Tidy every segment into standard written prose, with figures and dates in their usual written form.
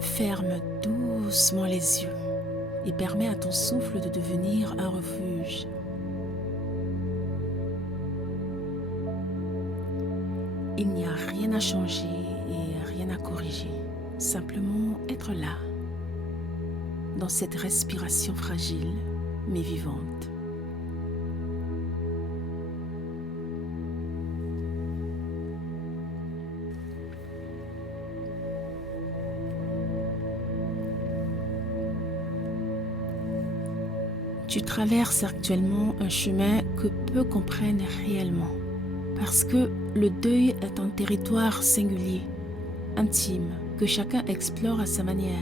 Ferme doucement les yeux et permets à ton souffle de devenir un refuge. Il n'y a rien à changer et rien à corriger. Simplement être là, dans cette respiration fragile mais vivante. Tu traverses actuellement un chemin que peu comprennent réellement, parce que le deuil est un territoire singulier, intime, que chacun explore à sa manière.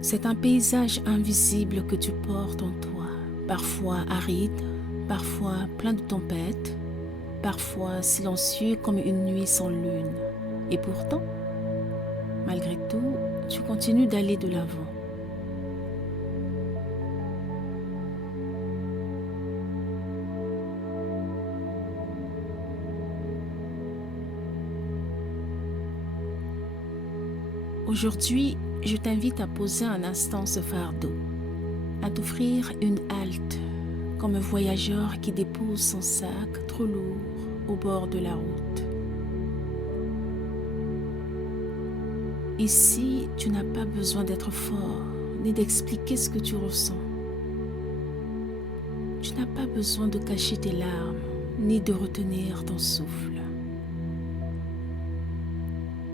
C'est un paysage invisible que tu portes en toi, parfois aride, parfois plein de tempêtes, parfois silencieux comme une nuit sans lune. Et pourtant, malgré tout, tu continues d'aller de l'avant. Aujourd'hui, je t'invite à poser un instant ce fardeau, à t'offrir une halte, comme un voyageur qui dépose son sac trop lourd au bord de la route. Ici, tu n'as pas besoin d'être fort, ni d'expliquer ce que tu ressens. Tu n'as pas besoin de cacher tes larmes, ni de retenir ton souffle.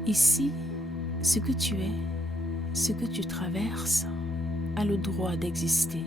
Ici, ce que tu es, ce que tu traverses, a le droit d'exister.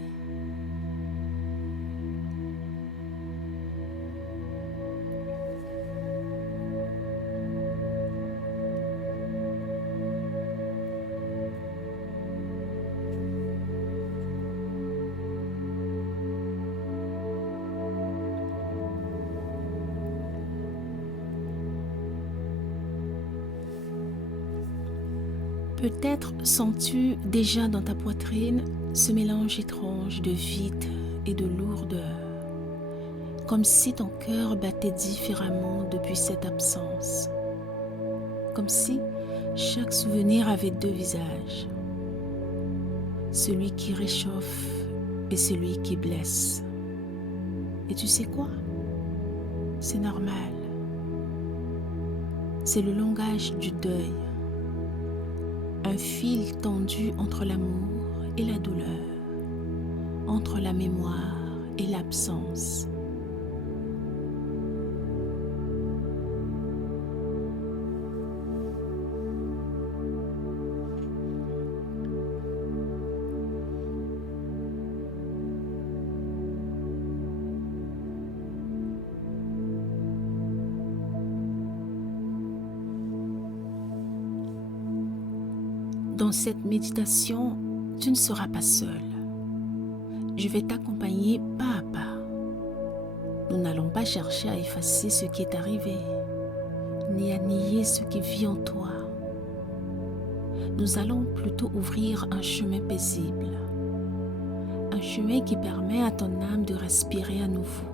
Peut-être sens-tu déjà dans ta poitrine ce mélange étrange de vide et de lourdeur, comme si ton cœur battait différemment depuis cette absence, comme si chaque souvenir avait deux visages, celui qui réchauffe et celui qui blesse. Et tu sais quoi? C'est normal. C'est le langage du deuil. Un fil tendu entre l'amour et la douleur, entre la mémoire et l'absence. Dans cette méditation, tu ne seras pas seul. Je vais t'accompagner pas à pas. Nous n'allons pas chercher à effacer ce qui est arrivé, ni à nier ce qui vit en toi. Nous allons plutôt ouvrir un chemin paisible, un chemin qui permet à ton âme de respirer à nouveau,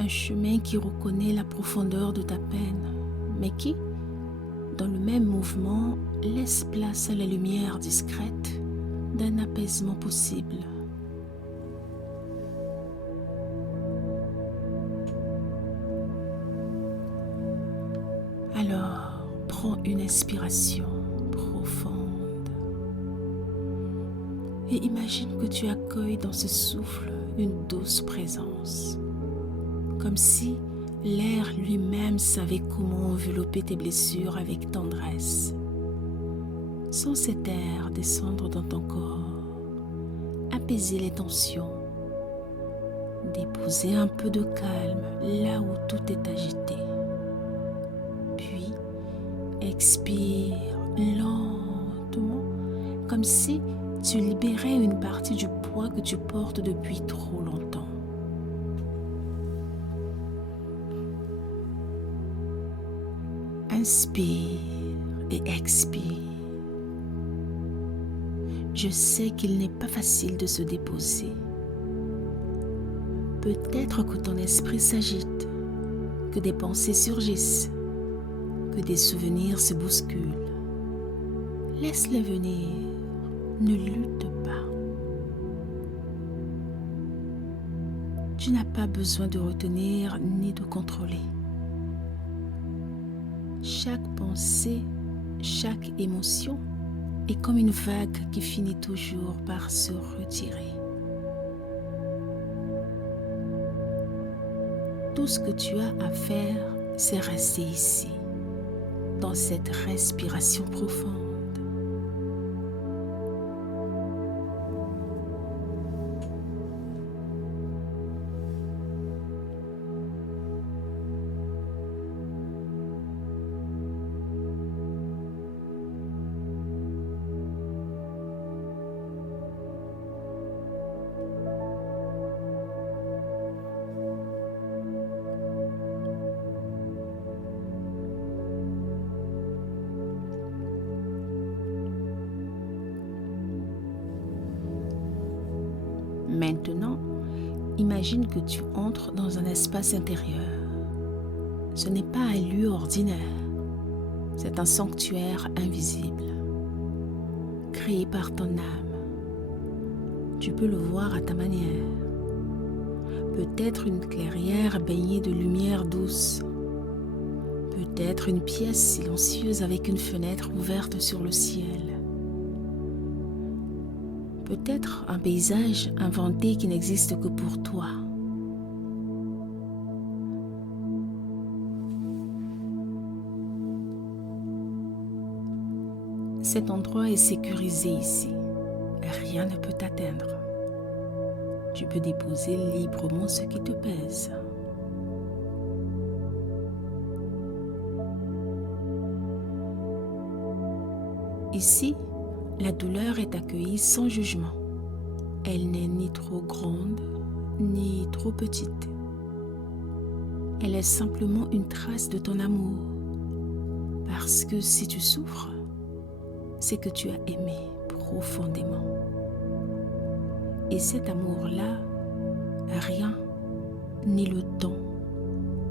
un chemin qui reconnaît la profondeur de ta peine, mais qui, dans le même mouvement, laisse place à la lumière discrète d'un apaisement possible. Alors, prends une inspiration profonde et imagine que tu accueilles dans ce souffle une douce présence, comme si l'air lui-même savait comment envelopper tes blessures avec tendresse. Sens cet air descendre dans ton corps, apaiser les tensions, déposer un peu de calme là où tout est agité. Puis, expire lentement, comme si tu libérais une partie du poids que tu portes depuis trop longtemps. Inspire et expire. Je sais qu'il n'est pas facile de se déposer. Peut-être que ton esprit s'agite, que des pensées surgissent, que des souvenirs se bousculent. Laisse-les venir, ne lutte pas. Tu n'as pas besoin de retenir ni de contrôler. Chaque pensée, chaque émotion est comme une vague qui finit toujours par se retirer. Tout ce que tu as à faire, c'est rester ici, dans cette respiration profonde. Maintenant, imagine que tu entres dans un espace intérieur. Ce n'est pas un lieu ordinaire, c'est un sanctuaire invisible, créé par ton âme. Tu peux le voir à ta manière. Peut-être une clairière baignée de lumière douce, peut-être une pièce silencieuse avec une fenêtre ouverte sur le ciel. Peut-être un paysage inventé qui n'existe que pour toi. Cet endroit est sécurisé ici. Rien ne peut t'atteindre. Tu peux déposer librement ce qui te pèse. Ici, la douleur est accueillie sans jugement. Elle n'est ni trop grande, ni trop petite. Elle est simplement une trace de ton amour. Parce que si tu souffres, c'est que tu as aimé profondément. Et cet amour-là, rien, ni le temps,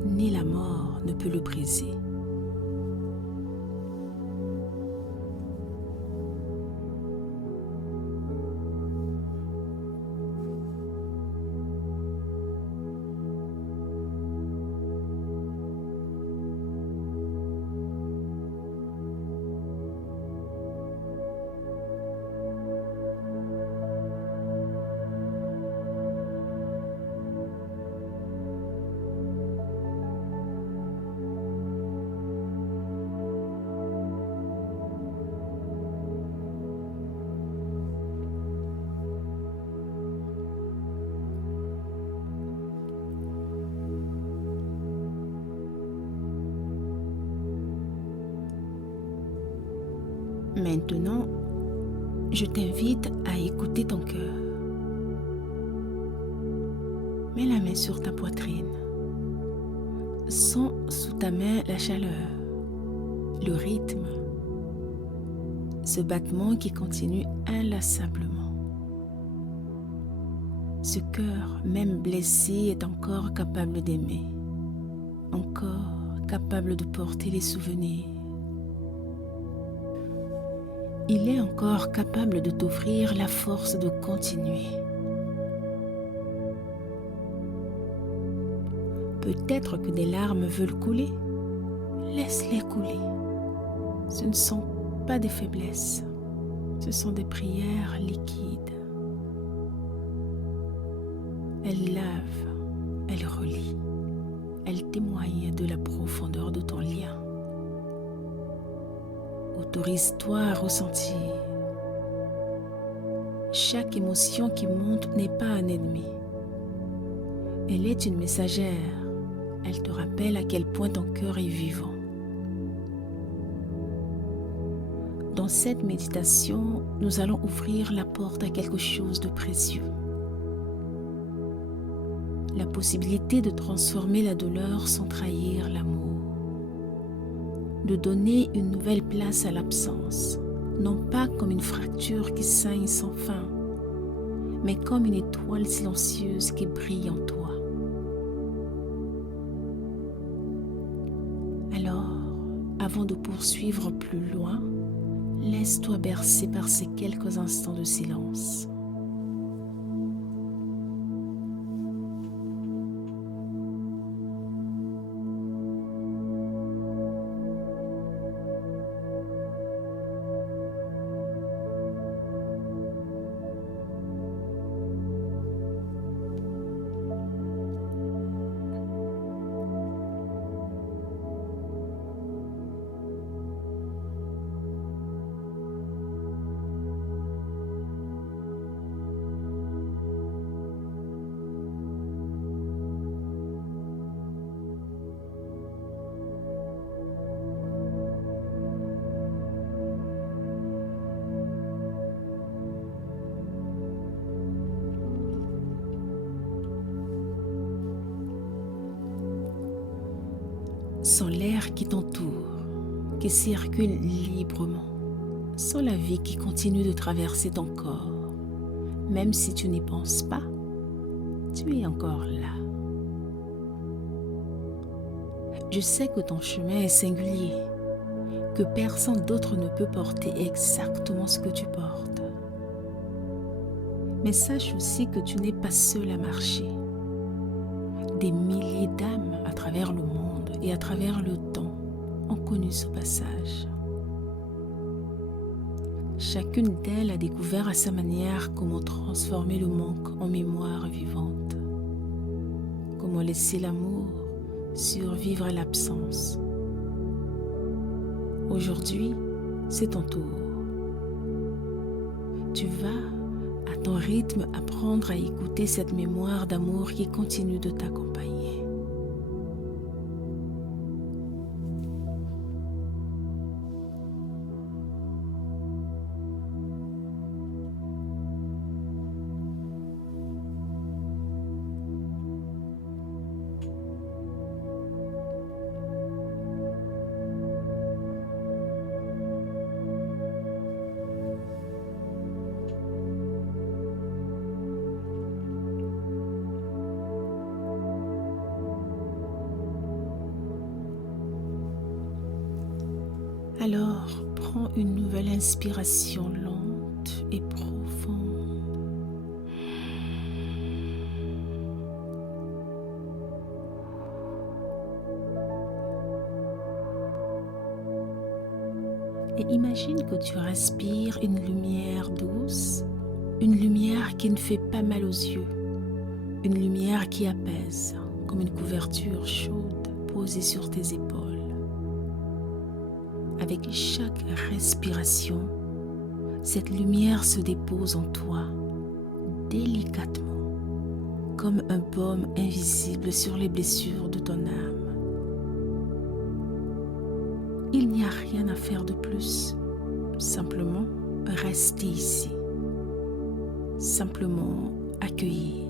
ni la mort ne peut le briser. Maintenant, je t'invite à écouter ton cœur. Mets la main sur ta poitrine. Sens sous ta main la chaleur, le rythme, ce battement qui continue inlassablement. Ce cœur, même blessé, est encore capable d'aimer, encore capable de porter les souvenirs. Il est encore capable de t'offrir la force de continuer. Peut-être que des larmes veulent couler. Laisse-les couler. Ce ne sont pas des faiblesses. Ce sont des prières liquides. Elles lavent, elles relient, elles témoignent de la profondeur de ton lien. Autorise-toi à ressentir. Chaque émotion qui monte n'est pas un ennemi. Elle est une messagère. Elle te rappelle à quel point ton cœur est vivant. Dans cette méditation, nous allons ouvrir la porte à quelque chose de précieux. La possibilité de transformer la douleur sans trahir l'amour. De donner une nouvelle place à l'absence, non pas comme une fracture qui saigne sans fin, mais comme une étoile silencieuse qui brille en toi. Alors, avant de poursuivre plus loin, laisse-toi bercer par ces quelques instants de silence. Sans l'air qui t'entoure, qui circule librement, sans la vie qui continue de traverser ton corps, même si tu n'y penses pas, tu es encore là. Je sais que ton chemin est singulier, que personne d'autre ne peut porter exactement ce que tu portes. Mais sache aussi que tu n'es pas seul à marcher. Des milliers d'âmes à travers le monde et à travers le temps ont connu ce passage. Chacune d'elles a découvert à sa manière comment transformer le manque en mémoire vivante, comment laisser l'amour survivre à l'absence. Aujourd'hui, c'est ton tour. Tu vas, à ton rythme, apprendre à écouter cette mémoire d'amour qui continue de t'accompagner. Alors, prends une nouvelle inspiration lente et profonde. Et imagine que tu respires une lumière douce, une lumière qui ne fait pas mal aux yeux, une lumière qui apaise, comme une couverture chaude posée sur tes épaules. Avec chaque respiration, cette lumière se dépose en toi, délicatement, comme un baume invisible sur les blessures de ton âme. Il n'y a rien à faire de plus, simplement rester ici, simplement accueillir,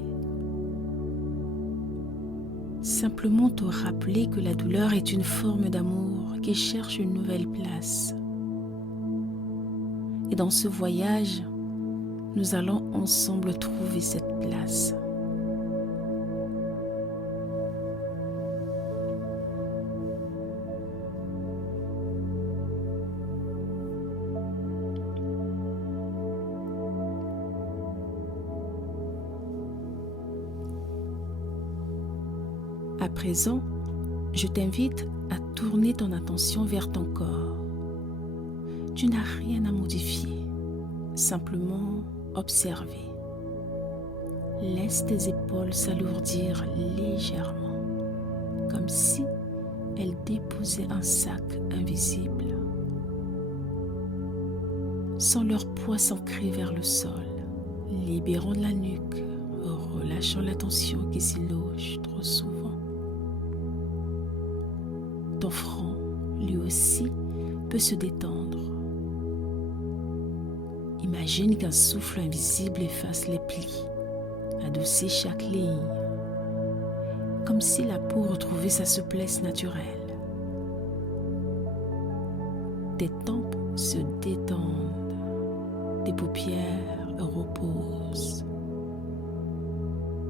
simplement te rappeler que la douleur est une forme d'amour qui cherche une nouvelle place. Et dans ce voyage, nous allons ensemble trouver cette place. À présent, je t'invite à tourner ton attention vers ton corps. Tu n'as rien à modifier, simplement observer. Laisse tes épaules s'alourdir légèrement, comme si elles déposaient un sac invisible. Sens leur poids s'ancrer vers le sol, libérant la nuque, relâchant la tension qui s'y loge trop souvent. Ton front, lui aussi, peut se détendre. Imagine qu'un souffle invisible efface les plis, adoucit chaque ligne, comme si la peau retrouvait sa souplesse naturelle. Tes tempes se détendent, tes paupières reposent,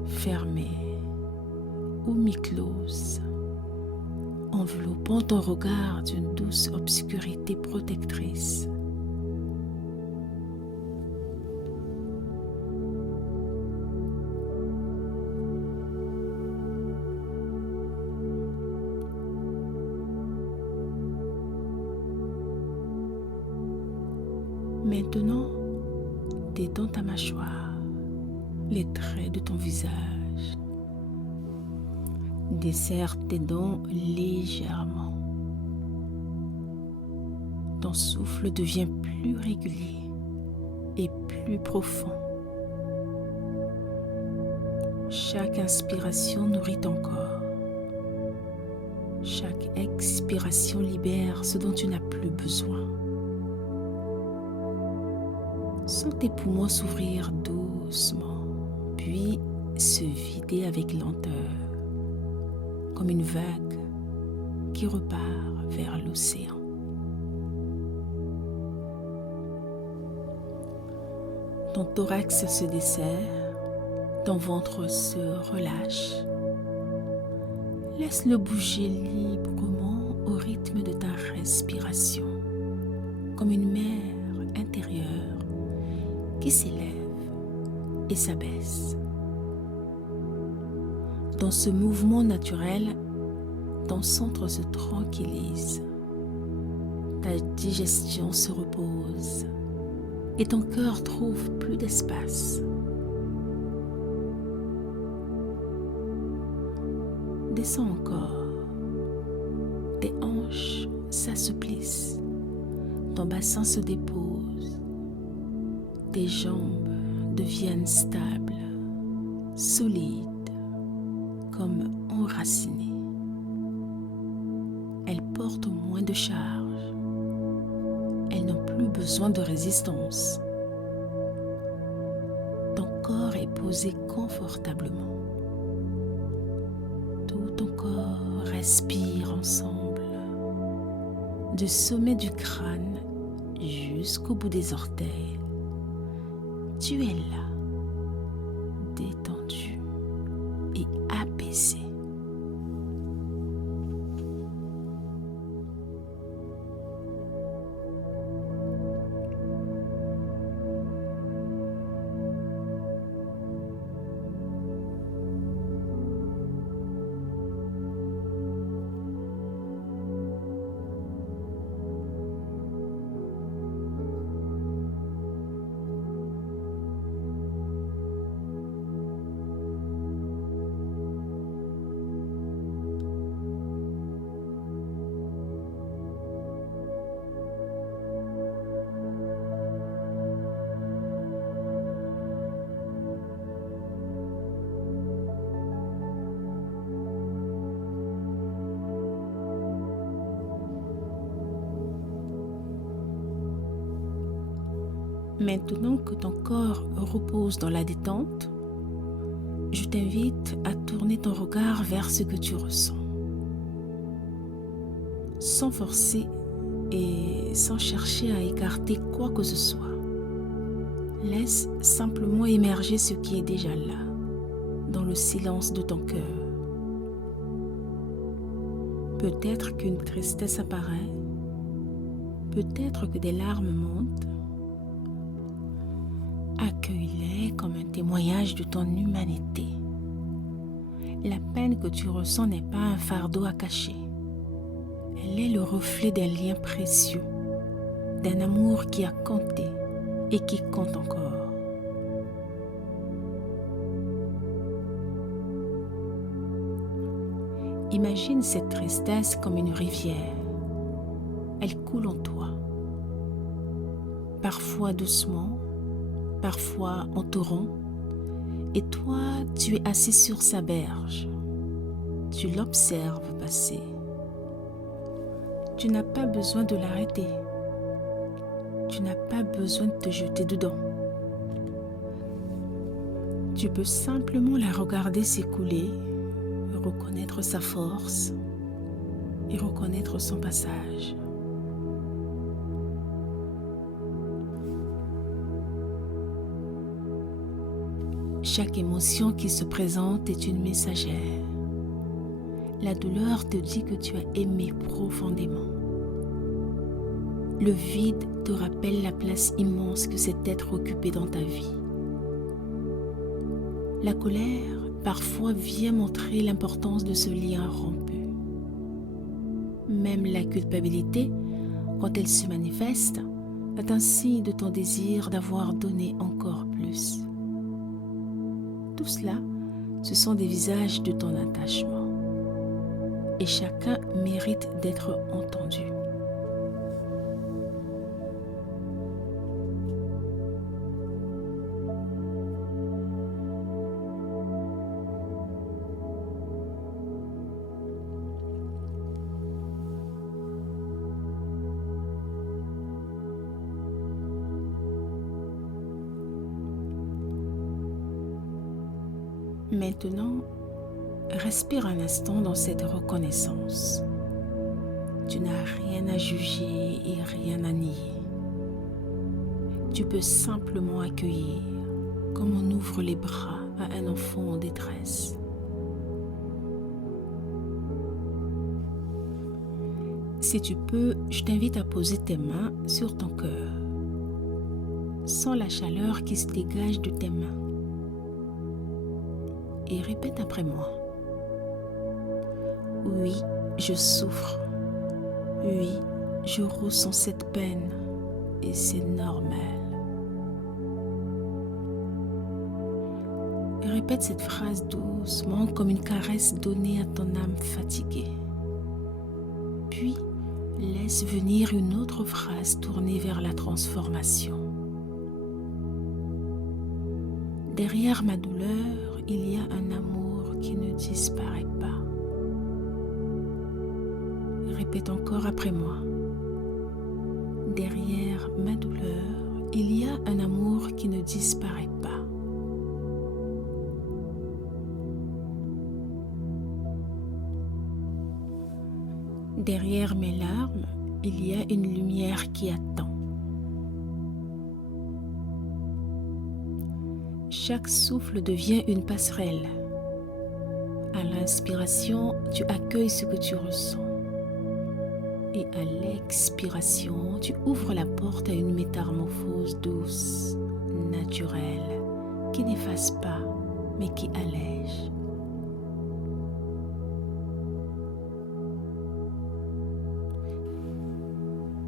fermées ou mi-closes, en enveloppant ton regard d'une douce obscurité protectrice. Maintenant, détends ta mâchoire, les traits de ton visage. Desserre tes dents légèrement. Ton souffle devient plus régulier et plus profond. Chaque inspiration nourrit ton corps. Chaque expiration libère ce dont tu n'as plus besoin. Sens tes poumons s'ouvrir doucement, puis se vider avec lenteur, comme une vague qui repart vers l'océan. Ton thorax se desserre, ton ventre se relâche. Laisse-le bouger librement au rythme de ta respiration, comme une mer intérieure qui s'élève et s'abaisse. Dans ce mouvement naturel, ton centre se tranquillise, ta digestion se repose et ton cœur trouve plus d'espace. Descends encore, tes hanches s'assouplissent, ton bassin se dépose, tes jambes deviennent stables, solides, comme enracinées. Elles portent moins de charge. Elles n'ont plus besoin de résistance. Ton corps est posé confortablement. Tout ton corps respire ensemble, du sommet du crâne jusqu'au bout des orteils. Tu es là, détendu et apaisé. Maintenant que ton corps repose dans la détente, je t'invite à tourner ton regard vers ce que tu ressens. Sans forcer et sans chercher à écarter quoi que ce soit. Laisse simplement émerger ce qui est déjà là, dans le silence de ton cœur. Peut-être qu'une tristesse apparaît, peut-être que des larmes montent. Accueille-les comme un témoignage de ton humanité. La peine que tu ressens n'est pas un fardeau à cacher. Elle est le reflet d'un lien précieux, d'un amour qui a compté et qui compte encore. Imagine cette tristesse comme une rivière. Elle coule en toi, parfois doucement, parfois en torrent, et toi, tu es assis sur sa berge. Tu l'observes passer. Tu n'as pas besoin de l'arrêter. Tu n'as pas besoin de te jeter dedans. Tu peux simplement la regarder s'écouler, reconnaître sa force et reconnaître son passage. Chaque émotion qui se présente est une messagère. La douleur te dit que tu as aimé profondément. Le vide te rappelle la place immense que cet être occupait dans ta vie. La colère, parfois, vient montrer l'importance de ce lien rompu. Même la culpabilité, quand elle se manifeste, est un signe de ton désir d'avoir donné encore plus. Tout cela, ce sont des visages de ton attachement. Et chacun mérite d'être entendu. Maintenant, respire un instant dans cette reconnaissance. Tu n'as rien à juger et rien à nier. Tu peux simplement accueillir, comme on ouvre les bras à un enfant en détresse. Si tu peux, je t'invite à poser tes mains sur ton cœur. Sens la chaleur qui se dégage de tes mains. Et répète après moi. Oui, je souffre. Oui, je ressens cette peine et c'est normal. Et répète cette phrase doucement comme une caresse donnée à ton âme fatiguée. Puis, laisse venir une autre phrase tournée vers la transformation. Derrière ma douleur, il y a un amour qui ne disparaît pas. Répète encore après moi. Derrière ma douleur, il y a un amour qui ne disparaît pas. Derrière mes larmes, il y a une lumière qui attend. Chaque souffle devient une passerelle. À l'inspiration, tu accueilles ce que tu ressens. Et à l'expiration, tu ouvres la porte à une métamorphose douce, naturelle, qui n'efface pas, mais qui allège.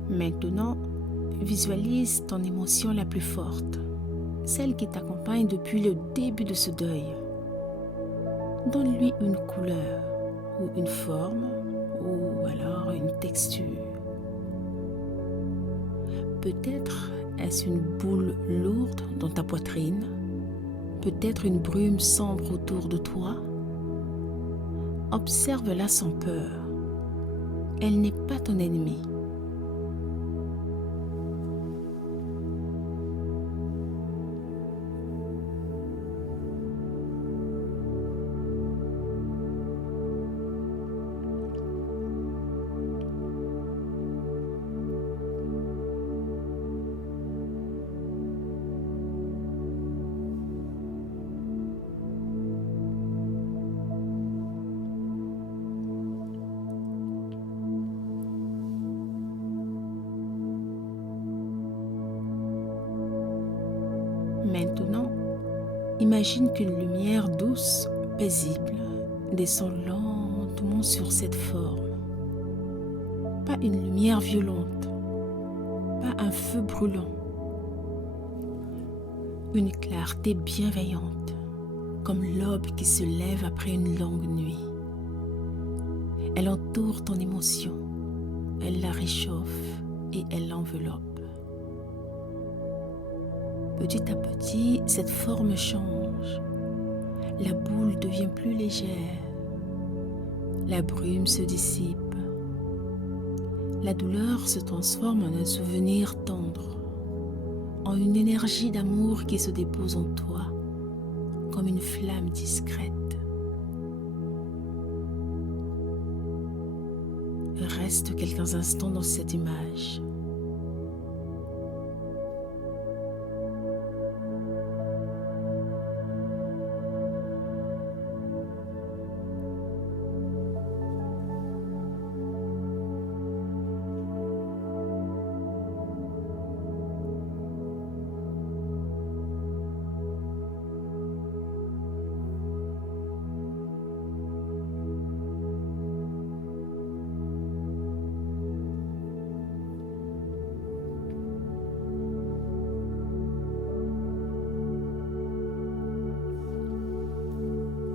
Maintenant, visualise ton émotion la plus forte, celle qui t'accompagne depuis le début de ce deuil. Donne-lui une couleur ou une forme ou alors une texture. Peut-être est-ce une boule lourde dans ta poitrine, peut-être une brume sombre autour de toi. Observe-la sans peur. Elle n'est pas ton ennemi. Maintenant, imagine qu'une lumière douce, paisible, descend lentement sur cette forme. Pas une lumière violente, pas un feu brûlant. Une clarté bienveillante, comme l'aube qui se lève après une longue nuit. Elle entoure ton émotion, elle la réchauffe et elle l'enveloppe. Petit à petit, cette forme change. La boule devient plus légère. La brume se dissipe. La douleur se transforme en un souvenir tendre, en une énergie d'amour qui se dépose en toi, comme une flamme discrète. Reste quelques instants dans cette image.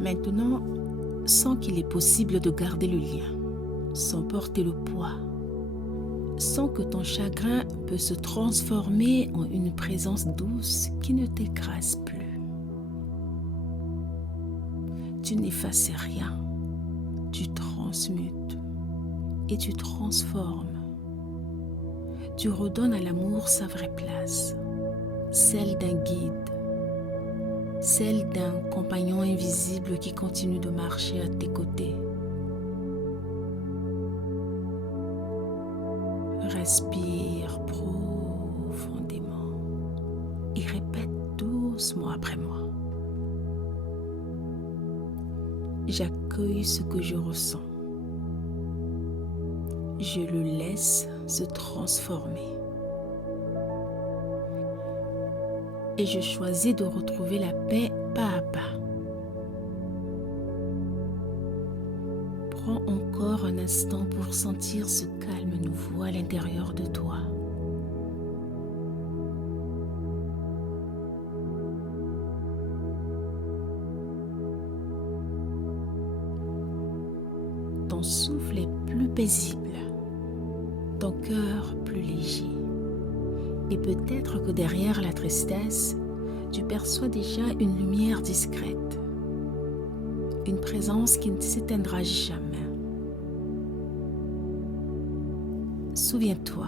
Maintenant, sens qu'il est possible de garder le lien, sans porter le poids. Sens que ton chagrin peut se transformer en une présence douce qui ne t'écrase plus. Tu n'effaces rien, tu transmutes et tu transformes. Tu redonnes à l'amour sa vraie place, celle d'un guide, celle d'un compagnon invisible qui continue de marcher à tes côtés. Respire profondément et répète doucement après moi. J'accueille ce que je ressens. Je le laisse se transformer. Et je choisis de retrouver la paix pas à pas. Prends encore un instant pour sentir ce calme nouveau à l'intérieur de toi. Ton souffle est plus paisible, ton cœur plus léger. Et peut-être que derrière la tristesse, tu perçois déjà une lumière discrète, une présence qui ne s'éteindra jamais. Souviens-toi,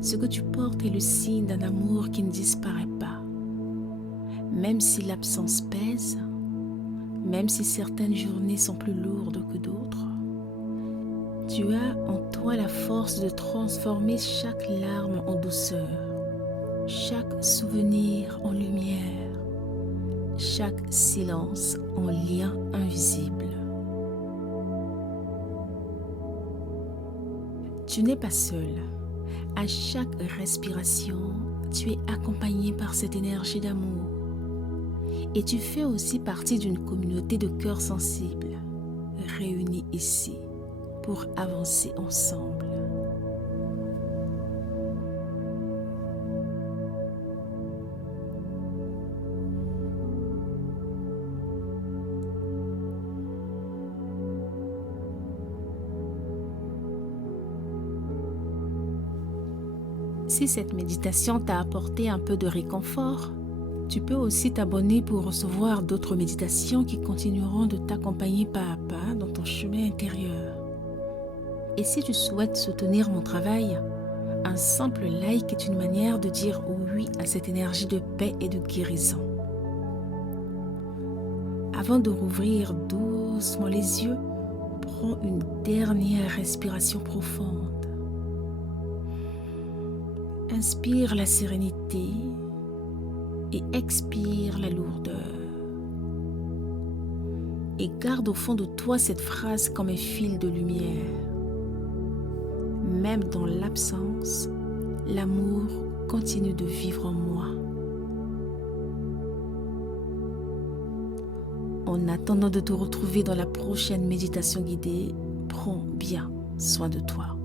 ce que tu portes est le signe d'un amour qui ne disparaît pas. Même si l'absence pèse, même si certaines journées sont plus lourdes que d'autres, tu as en toi la force de transformer chaque larme en douceur, chaque souvenir en lumière, chaque silence en lien invisible. Tu n'es pas seul. À chaque respiration, tu es accompagné par cette énergie d'amour. Et tu fais aussi partie d'une communauté de cœurs sensibles, réunis ici pour avancer ensemble. Si cette méditation t'a apporté un peu de réconfort, tu peux aussi t'abonner pour recevoir d'autres méditations qui continueront de t'accompagner pas à pas dans ton chemin intérieur. Et si tu souhaites soutenir mon travail, un simple like est une manière de dire oui à cette énergie de paix et de guérison. Avant de rouvrir doucement les yeux, prends une dernière respiration profonde. Inspire la sérénité et expire la lourdeur. Et garde au fond de toi cette phrase comme un fil de lumière. Même dans l'absence, l'amour continue de vivre en moi. En attendant de te retrouver dans la prochaine méditation guidée, prends bien soin de toi.